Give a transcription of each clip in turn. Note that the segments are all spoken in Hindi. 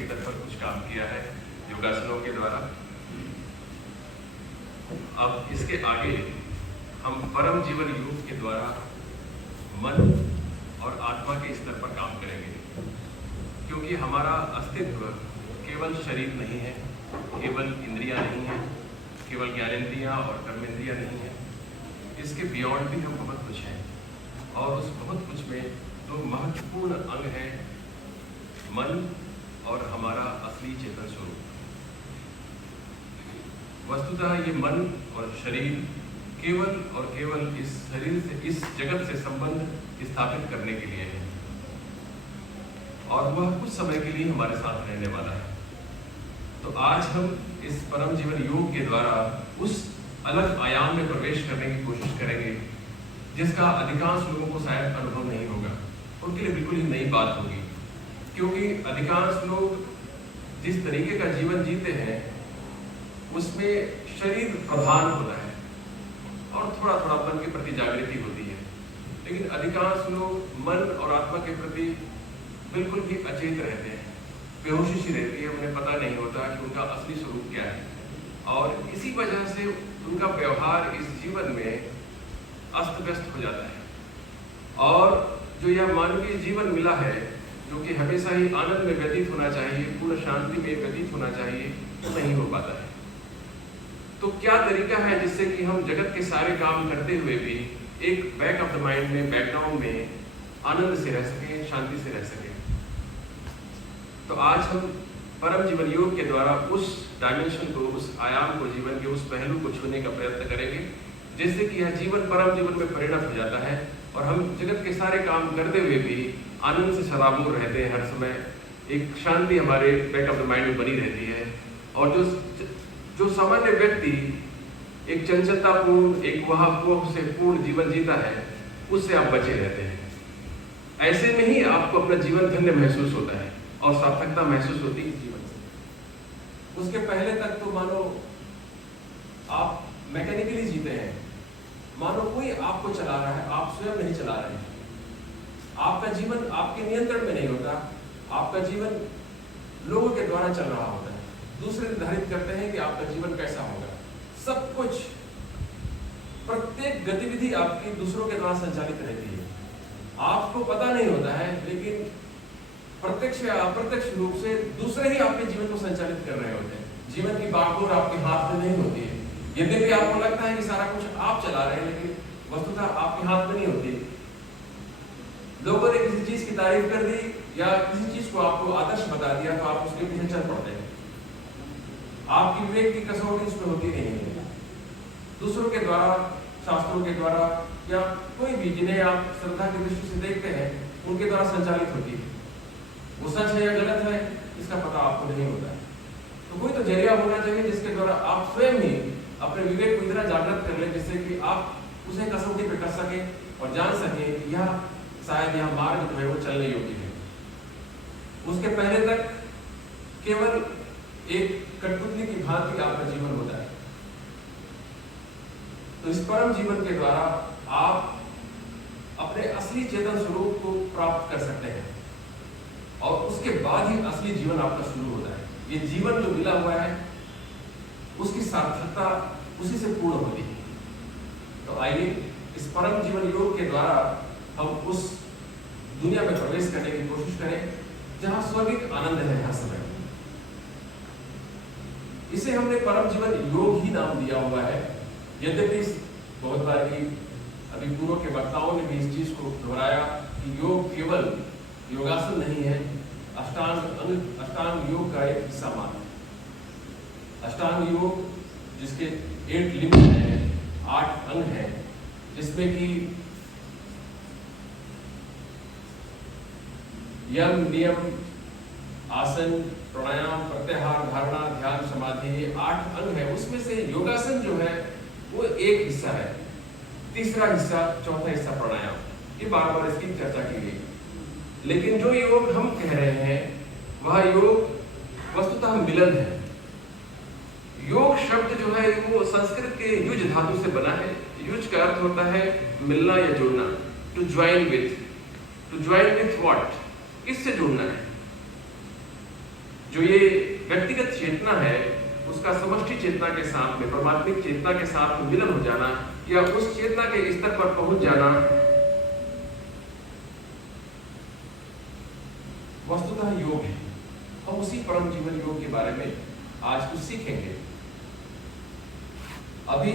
स्तर पर कुछ काम किया है योगासनों के द्वारा। अब इसके आगे हम परम जीवन योग के द्वारा मन और आत्मा के स्तर पर काम करेंगे, क्योंकि हमारा अस्तित्व केवल शरीर नहीं है, केवल इंद्रियां नहीं है, केवल ज्ञानेंद्रियां और कर्मेंद्रियां नहीं है। इसके बियॉन्ड भी हम बहुत कुछ हैं, और उस बहुत कुछ में दो महत्वपूर्ण अंग हैं, मन और हमारा असली चेतन स्वरूप। वस्तुतः ये मन और शरीर केवल और केवल इस शरीर से, इस जगत से संबंध स्थापित करने के लिए है, और वह कुछ समय के लिए हमारे साथ रहने वाला है। तो आज हम इस परम जीवन योग के द्वारा उस अलग आयाम में प्रवेश करने की कोशिश करेंगे जिसका अधिकांश लोगों को शायद अनुभव नहीं होगा। उनके लिए बिल्कुल ही नई बात होगी, क्योंकि अधिकांश लोग जिस तरीके का जीवन जीते हैं उसमें शरीर प्रधान होता है और थोड़ा थोड़ा मन के प्रति जागृति होती है, लेकिन अधिकांश लोग मन और आत्मा के प्रति बिल्कुल भी अचेत रहते हैं, बेहोशी सी रहती है, उन्हें पता नहीं होता कि उनका असली स्वरूप क्या है, और इसी वजह से उनका व्यवहार इस जीवन में अस्त व्यस्त हो जाता है। और जो यह मानवीय जीवन मिला है, जो कि हमेशा ही आनंद में व्यतीत होना चाहिए, पूर्ण शांति में व्यतीत होना चाहिए, तो नहीं हो पाता है। तो क्या तरीका है जिससे कि हम जगत के सारे काम करते हुए भी एक बैक ऑफ द माइंड में, बैकग्राउंड में आनंद से रह सके, शांति से रह सके। तो आज हम परम जीवन योग के द्वारा उस डायमेंशन को, उस आयाम को, जीवन के उस पहलू को छूने का प्रयत्न करेंगे, जिससे कि यह जीवन परम जीवन में परिणत हो जाता है और हम जगत के सारे काम करते हुए भी आनंद से सराबोर रहते हैं। हर समय एक शांति हमारे बैक ऑफ द माइंड में बनी रहती है, और जो सामान्य व्यक्ति एक चंचलतापूर्ण, एक वहां से पूर्ण जीवन जीता है, उससे आप बचे रहते हैं। ऐसे में ही आपको अपना जीवन धन्य महसूस होता है और सार्थकता महसूस होती है इस जीवन से। उसके पहले तक तो मानो आप मैकेनिकली जीते हैं, मानो कोई आपको चला रहा है, आप स्वयं नहीं चला रहे हैं। आपका जीवन आपके नियंत्रण में नहीं होता, आपका जीवन लोगों के द्वारा चल रहा होता है। दूसरे निर्धारित करते हैं कि आपका जीवन कैसा होगा। सब कुछ, प्रत्येक गतिविधि आपकी दूसरों के द्वारा संचालित रहती है। आपको पता नहीं होता है, लेकिन प्रत्यक्ष या अप्रत्यक्ष रूप से दूसरे ही आपके जीवन को संचालित कर रहे होते हैं। जीवन की बागडोर आपके हाथ में नहीं होती है। यद्यपि आपको लगता है कि सारा कुछ आप चला रहे हैं, लेकिन वस्तुतः आपके हाथ में नहीं होती। लोगों ने किसी चीज की तारीफ कर दी या किसी चीज को आपको आदर्श बता दिया, तो आप उसके पीछे चल पड़ते हैं। आपकी विवेक की कसौटी उसमें होती नहीं है। दूसरों के द्वारा, शास्त्रों के द्वारा, या कोई भी जिन्हें आप श्रद्धा की दृष्टि से देखते हैं, उनके द्वारा संचालित होती है। वो सच है या गलत है, इसका पता आपको नहीं होता है। तो कोई तो जरिया होना चाहिए जिसके द्वारा आप स्वयं ही अपने विवेक को इतना जागृत कर लें, जिससे कि आप उसे कसौटी पे कर सके और जान सके कि यह शायद यह मार्ग जो है वो चलने योग्य है। उसके पहले तक केवल एक कठपुतली की भांति आपका जीवन होता है। तो इस परम जीवन के द्वारा आप अपने असली चेतन स्वरूप को प्राप्त कर सकते हैं, और उसके बाद ही असली जीवन आपका शुरू होता है। ये जीवन जो मिला हुआ है, उसकी सार्थकता उसी से पूर्ण होती है। तो आइए इस परम जीवन योग के द्वारा हम उस दुनिया में प्रवेश करने की कोशिश करें जहां स्वर्गिक आनंद है हर समय। इसे हमने परम जीवन योग ही नाम दिया हुआ है। यद्यपि बहुत बार की अभी पूर्व के वक्ताओं ने भी इस चीज को दोहराया कि योग केवल योगासन नहीं है, अष्टांग योग का एक हिस्सा मात्र। अष्टांग योग जिसके 8 लिम्स हैं, 8 अंग हैं, जिसमें कि यम, नियम, आसन, प्राणायाम, प्रत्याहार, धारणा, ध्यान, समाधि, ये 8 अंग है। उसमें से योगासन जो है वो एक हिस्सा है, तीसरा हिस्सा, चौथा हिस्सा प्राणायाम। ये बार बार इसकी चर्चा की गई। लेकिन जो योग हम कह रहे हैं वह योग वस्तुतः मिलन है। योग शब्द जो है वो संस्कृत के युज धातु से बना है। युज का अर्थ होता है मिलना या जुड़ना, to join with. To join with what, किससे जुड़ना है? जो ये व्यक्तिगत चेतना है उसका समष्टि चेतना के साथ में, परमात्मिक चेतना के साथ में मिलन हो जाना या उस चेतना के स्तर पर पहुंच जाना वस्तुतः योग है। हम उसी परम जीवन योग के बारे में आज कुछ सीखेंगे। अभी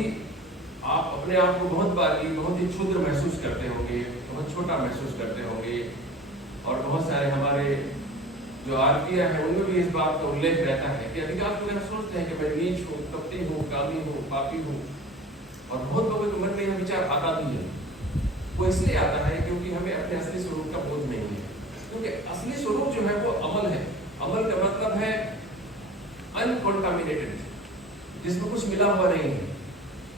आप अपने आप को बहुत बारी बहुत ही क्षुद्र महसूस करते होंगे, बहुत छोटा महसूस करते होंगे, और बहुत सारे हमारे जो आरतियां हैं उनमें भी इस बात का उल्लेख रहता है कि अधिकांश लोग सोचते हैं कि मैं नीच हूँ, कपटी हूँ, कामी हूँ, पापी हूँ, और बहुत लोगों के मन में यह विचार आता भी है। वो इसलिए आता है क्योंकि हमें अपने असली स्वरूप का बोध नहीं है, क्योंकि असली स्वरूप जो है वो अमल है। अमल का मतलब है अनकॉन्टामिनेटेड, जिसमें कुछ मिला हुआ नहीं है,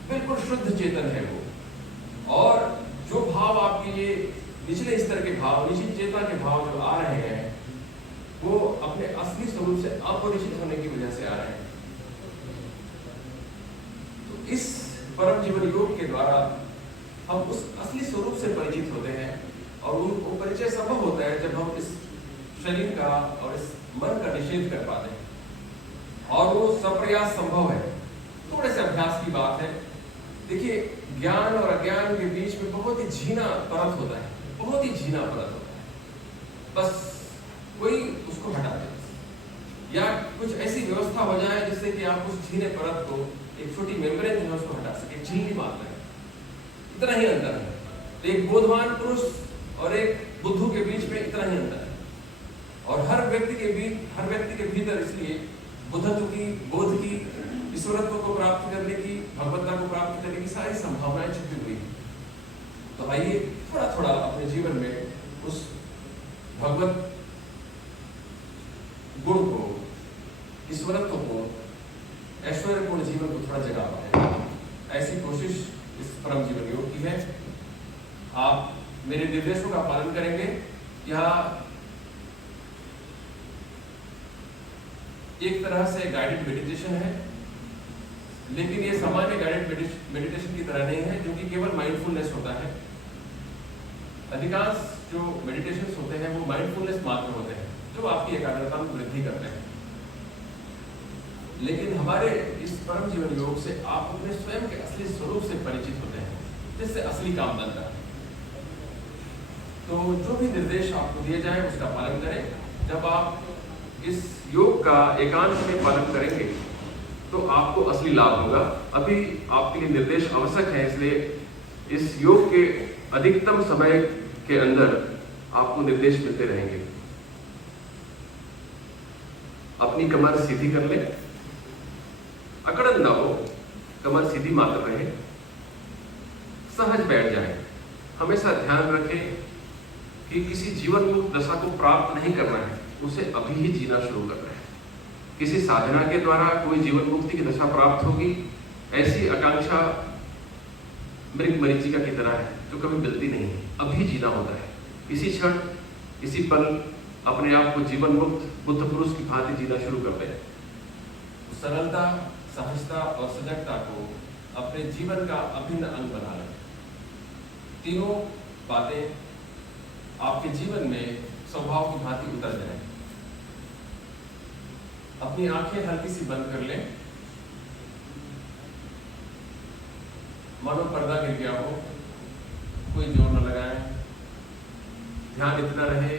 बिल्कुल शुद्ध चेतन है वो। और जो भाव आपके ये निचले स्तर के भाव, निश्चित चेतना के भाव जो आ रहे हैं वो अपने असली स्वरूप से अपरिचित होने की वजह से आ रहे हैं। तो इस परम जीवन योग के द्वारा हम उस असली स्वरूप से परिचित होते हैं, और वो परिचय संभव होता है जब हम इस शरीर का और इस मन का निषेध कर पाते हैं, और वो सप्रयास संभव है। थोड़े से अभ्यास की बात है। देखिए, ज्ञान और अज्ञान के बीच में बहुत ही झीना परत होता है, बहुत ही झीना परत होता है। बस कोई उसको हटा दे, या कुछ ऐसी व्यवस्था हो जाए जिससे कि आप उस झीने परत को, एक छोटी मेम्ब्रेन जो है उसको हटा सके, झिल्ली मात्र है, इतना ही अंतर है। तो एक बोधवान पुरुष और एक बुद्धू के बीच में इतना ही अंतर है। और हर व्यक्ति के भीतर इसलिए बुद्धत्व की, बोध की, ईश्वरत्व को प्राप्त करने की, भगवत्ता को प्राप्त करने की सारी संभावनाएं छुपी हुई है। तो आइए थोड़ा थोड़ा अपने जीवन में उस भगवत गुण को, ईश्वरत्व को, ऐश्वर्यपूर्ण जीवन को थोड़ा जगा पाए, ऐसी कोशिश इस परम जीवन योग की है। आप मेरे निर्देशों का पालन करेंगे। यह एक तरह से गाइडेड मेडिटेशन है, लेकिन ये सामान्य गाइडेड मेडिटेशन की तरह नहीं है, जो कि केवल माइंडफुलनेस होता है। अधिकांश जो मेडिटेशंस होते हैं वो माइंडफुलनेस मात्र होते हैं, जो आपकी एकाग्रता में वृद्धि करते हैं। लेकिन हमारे इस परम जीवन योग से आप अपने स्वयं के असली स्वरूप से परिचित होते हैं, जिससे असली काम बनता है। तो जो भी निर्देश आपको दिए जाए उसका पालन करें। जब आप इस योग का एकांत में पालन करेंगे तो आपको असली लाभ होगा। अभी आपके लिए निर्देश आवश्यक है, इसलिए इस योग के अधिकतम समय के अंदर आपको निर्देश मिलते रहेंगे। अपनी कमर सीधी कर ले, अकड़न ना हो, कमर सीधी मात्र रहे, सहज बैठ जाए। हमेशा ध्यान रखें कि किसी जीवन मुक्त दशा को प्राप्त नहीं करना है, उसे अभी ही जीना शुरू करना है। किसी साधना के द्वारा कोई जीवन मुक्ति की दशा प्राप्त होगी, ऐसी आकांक्षा मृग मरीचिका की तरह है जो कभी मिलती नहीं है। अभी जीना होता है, इसी क्षण, इसी पल अपने आप को जीवन मुक्त बुद्ध पुरुष की भांति जीना शुरू कर दें। सरलता, सहजता और सजगता को अपने जीवन का अभिन्न अंग बना लें। तीनों बातें आपके जीवन में स्वभाव की भांति उतर जाए। अपनी आंखें हल्की सी बंद कर लें, मानो पर्दा गिर गया हो, कोई जोर न लगाएं। ध्यान इतना रहे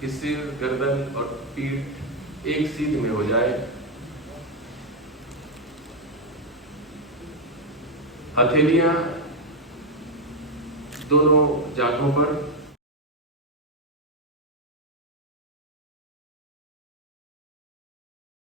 कि सिर, गर्दन और पीठ एक सीध में हो जाए। हथेलियां दोनों जांघों पर,